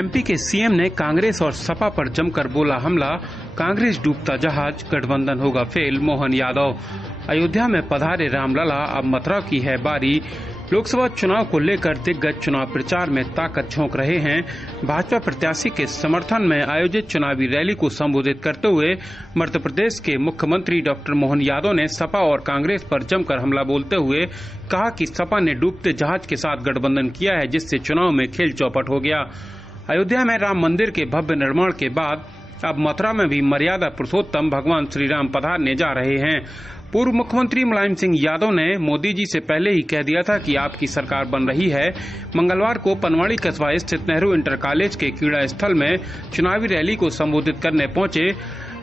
MP के CM ने कांग्रेस और सपा पर जमकर बोला हमला, कांग्रेस डूबता जहाज, गठबंधन होगा फेल, मोहन यादव। अयोध्या में पधारे रामलला, अब मथुरा की है बारी। लोकसभा चुनाव को लेकर दिग्गज चुनाव प्रचार में ताकत झोंक रहे हैं। भाजपा प्रत्याशी के समर्थन में आयोजित चुनावी रैली को संबोधित करते हुए मध्य प्रदेश के मुख्यमंत्री डॉक्टर मोहन यादव ने सपा और कांग्रेस पर जमकर हमला बोलते हुए कहा कि सपा ने डूबते जहाज के साथ गठबंधन किया है, जिससे चुनाव में खेल चौपट हो गया। अयोध्या में राम मंदिर के भव्य निर्माण के बाद अब मथुरा में भी मर्यादा पुरुषोत्तम भगवान श्री राम पधारने जा रहे हैं। पूर्व मुख्यमंत्री मुलायम सिंह यादव ने मोदी जी से पहले ही कह दिया था कि आपकी सरकार बन रही है। मंगलवार को पनवाड़ी कस्बा स्थित नेहरू इंटर कॉलेज के क्रीड़ा स्थल में चुनावी रैली को संबोधित करने पहुंचे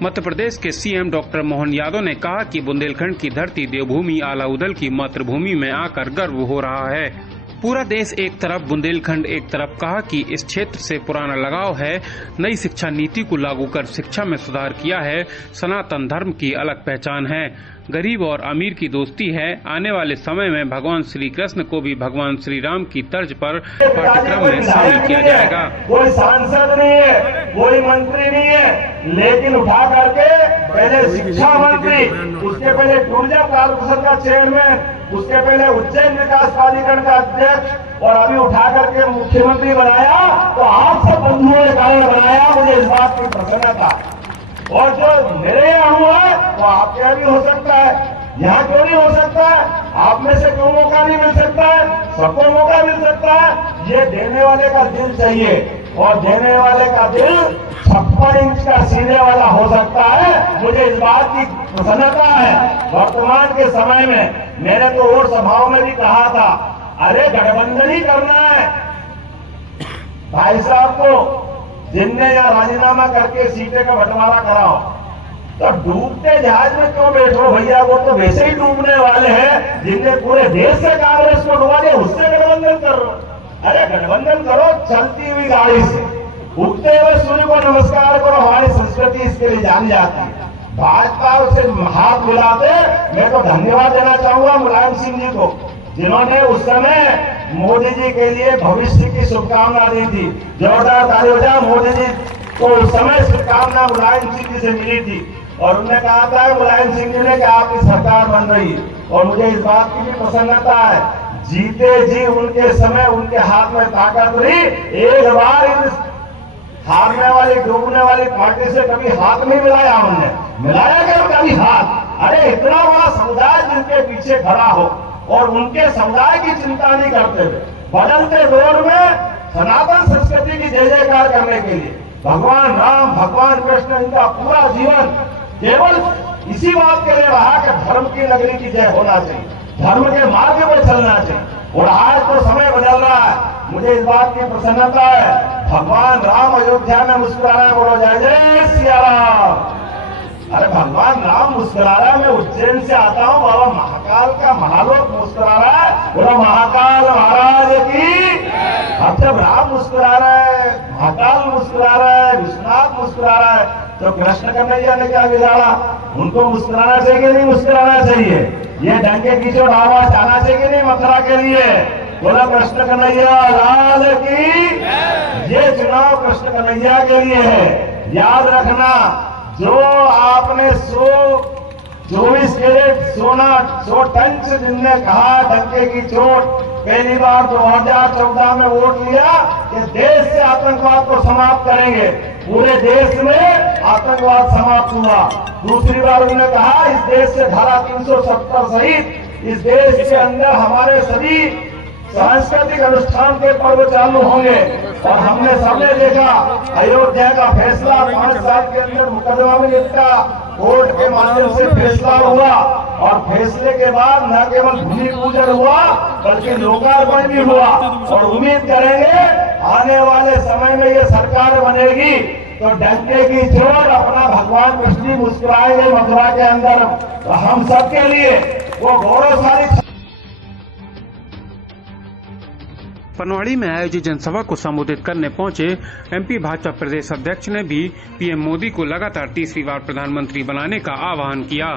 मध्य प्रदेश के सीएम डॉक्टर मोहन यादव ने कहा कि बुंदेलखंड की धरती देवभूमि आलाउदल की मातृभूमि में आकर गर्व हो रहा है। पूरा देश एक तरफ, बुंदेलखंड एक तरफ। कहा कि इस क्षेत्र से पुराना लगाव है। नई शिक्षा नीति को लागू कर शिक्षा में सुधार किया है। सनातन धर्म की अलग पहचान है। गरीब और अमीर की दोस्ती है। आने वाले समय में भगवान श्री कृष्ण को भी भगवान श्री राम की तर्ज पर पाठ्यक्रम में शामिल किया जाएगा। कोई सांसद नहीं है, कोई मंत्री नहीं है, लेकिन उठा करके पहले शिक्षा मंत्री, उसके पहले ऊर्जा कॉर्पोरेशन का चेयरमैन, उसके पहले उज्जैन विकास प्राधिकरण का अध्यक्ष और अभी उठा करके मुख्यमंत्री बनाया। तो आप सब बंधुओं के कारण बनाया। मुझे इस बात की प्रसन्नता, और जो मेरे यहाँ हुआ है वो आपके यहाँ भी हो सकता है। यहाँ क्यों नहीं हो सकता है? आप में से क्यों मौका नहीं मिल सकता है? सबको मौका मिल सकता है। ये देने वाले का दिल चाहिए, और देने वाले का दिल 56 इंच का सीने वाला हो सकता है। मुझे इस बात की प्रसन्नता है। वर्तमान के समय में मैंने तो और सभाओं में भी कहा था, अरे गठबंधन ही करना है। भाई साहब को जिनने या राजीनामा करके सीटें का बंटवारा कराओ, तो डूबते जहाज में क्यों बैठो भैया? वो तो वैसे ही डूबने वाले हैं। जिनने पूरे देश से कांग्रेस को डुबा दिया, उससे गठबंधन करो। अरे गठबंधन करो चलती हुई गाड़ी से, उगते हुए सूर्य को नमस्कार करो। हमारी संस्कृति इसके लिए जानी जाती है। भाजपा उसे हाथ मिलाते। मैं तो धन्यवाद देना चाहूंगा मुलायम सिंह जी को, जिन्होंने उस समय मोदी जी के लिए भविष्य की शुभकामना दी थी। जोरदार ताली हो जाए। मोदी जी को उस समय शुभकामना मुलायम सिंह जी से मिली थी, और उन्होंने कहा था मुलायम सिंह जी ने कि आपकी सरकार बन रही है। और मुझे इस बात की भी प्रसन्नता है, जीते जी उनके समय उनके हाथ में ताकत रही। एक बार इन हारने वाली डूबने वाली पार्टी से कभी हाथ नहीं मिलाया हमने, मिलाया क्या कभी हाथ? अरे इतना बड़ा समुदाय जिनके पीछे खड़ा हो और उनके समुदाय की चिंता नहीं करते हुए बदलते दौर में सनातन संस्कृति की जय जयकार करने के लिए भगवान राम, भगवान कृष्ण, इनका पूरा जीवन केवल इसी बात के लिए रहा कि धर्म की नगरी की जय होना चाहिए, धर्म के मार्ग पर चलना चाहिए। और आज तो समय बदल रहा है। मुझे इस बात की प्रसन्नता है, भगवान राम अयोध्या में मुस्कुरा रहे हैं। बोलो जय जय सिया राम। अरे भगवान राम मुस्कुरा रहा है। मैं उज्जैन से आता हूँ, बाबा महाकाल का महालोक मुस्कुरा रहा है। बोलो महाकाल महाराज की। अब जब राम मुस्कुरा रहा है, महाकाल मुस्कुरा रहा है, विश्वनाथ मुस्कुरा रहा है, तो कृष्ण कन्हैया ने क्या बिगाड़ा? उनको मुस्कुराना चाहिए कि नहीं मुस्कुराना चाहिए? ये डंके की चोट आवाज आना चाहिए कि नहीं मथुरा के लिए? बोला कृष्ण कन्हैया लाल की। ये चुनाव कृष्ण कन्हैया के लिए है। याद रखना, जो आपने 24 कैरेट सोना 100 टन से जिनने कहा डंके की चोट, पहली बार 2014 में वोट लिया कि देश से आतंकवाद को समाप्त करेंगे, पूरे देश में आतंकवाद समाप्त हुआ। दूसरी बार उन्होंने कहा इस देश से धारा 370 सहित इस देश के अंदर हमारे सभी सांस्कृतिक अनुष्ठान के पर्व चालू होंगे। और हमने सबने देखा अयोध्या का फैसला 5 साल के अंदर मुकदमा में निपटा, कोर्ट के माध्यम से फैसला हुआ, और फैसले के बाद न केवल भूमि पूजन हुआ बल्कि लोकार्पण भी हुआ। और उम्मीद करेंगे आने वाले समय में ये सरकार बनेगी तो डंके की चोट अपना भगवान कृष्ण मुस्कुराएंगे मथुरा के अंदर। तो हम सबके लिए वो गौरवशाली। पनवाड़ी में आयोजित जनसभा को संबोधित करने पहुंचे एमपी भाजपा प्रदेश अध्यक्ष ने भी पीएम मोदी को लगातार तीसरी बार प्रधानमंत्री बनाने का आह्वान किया।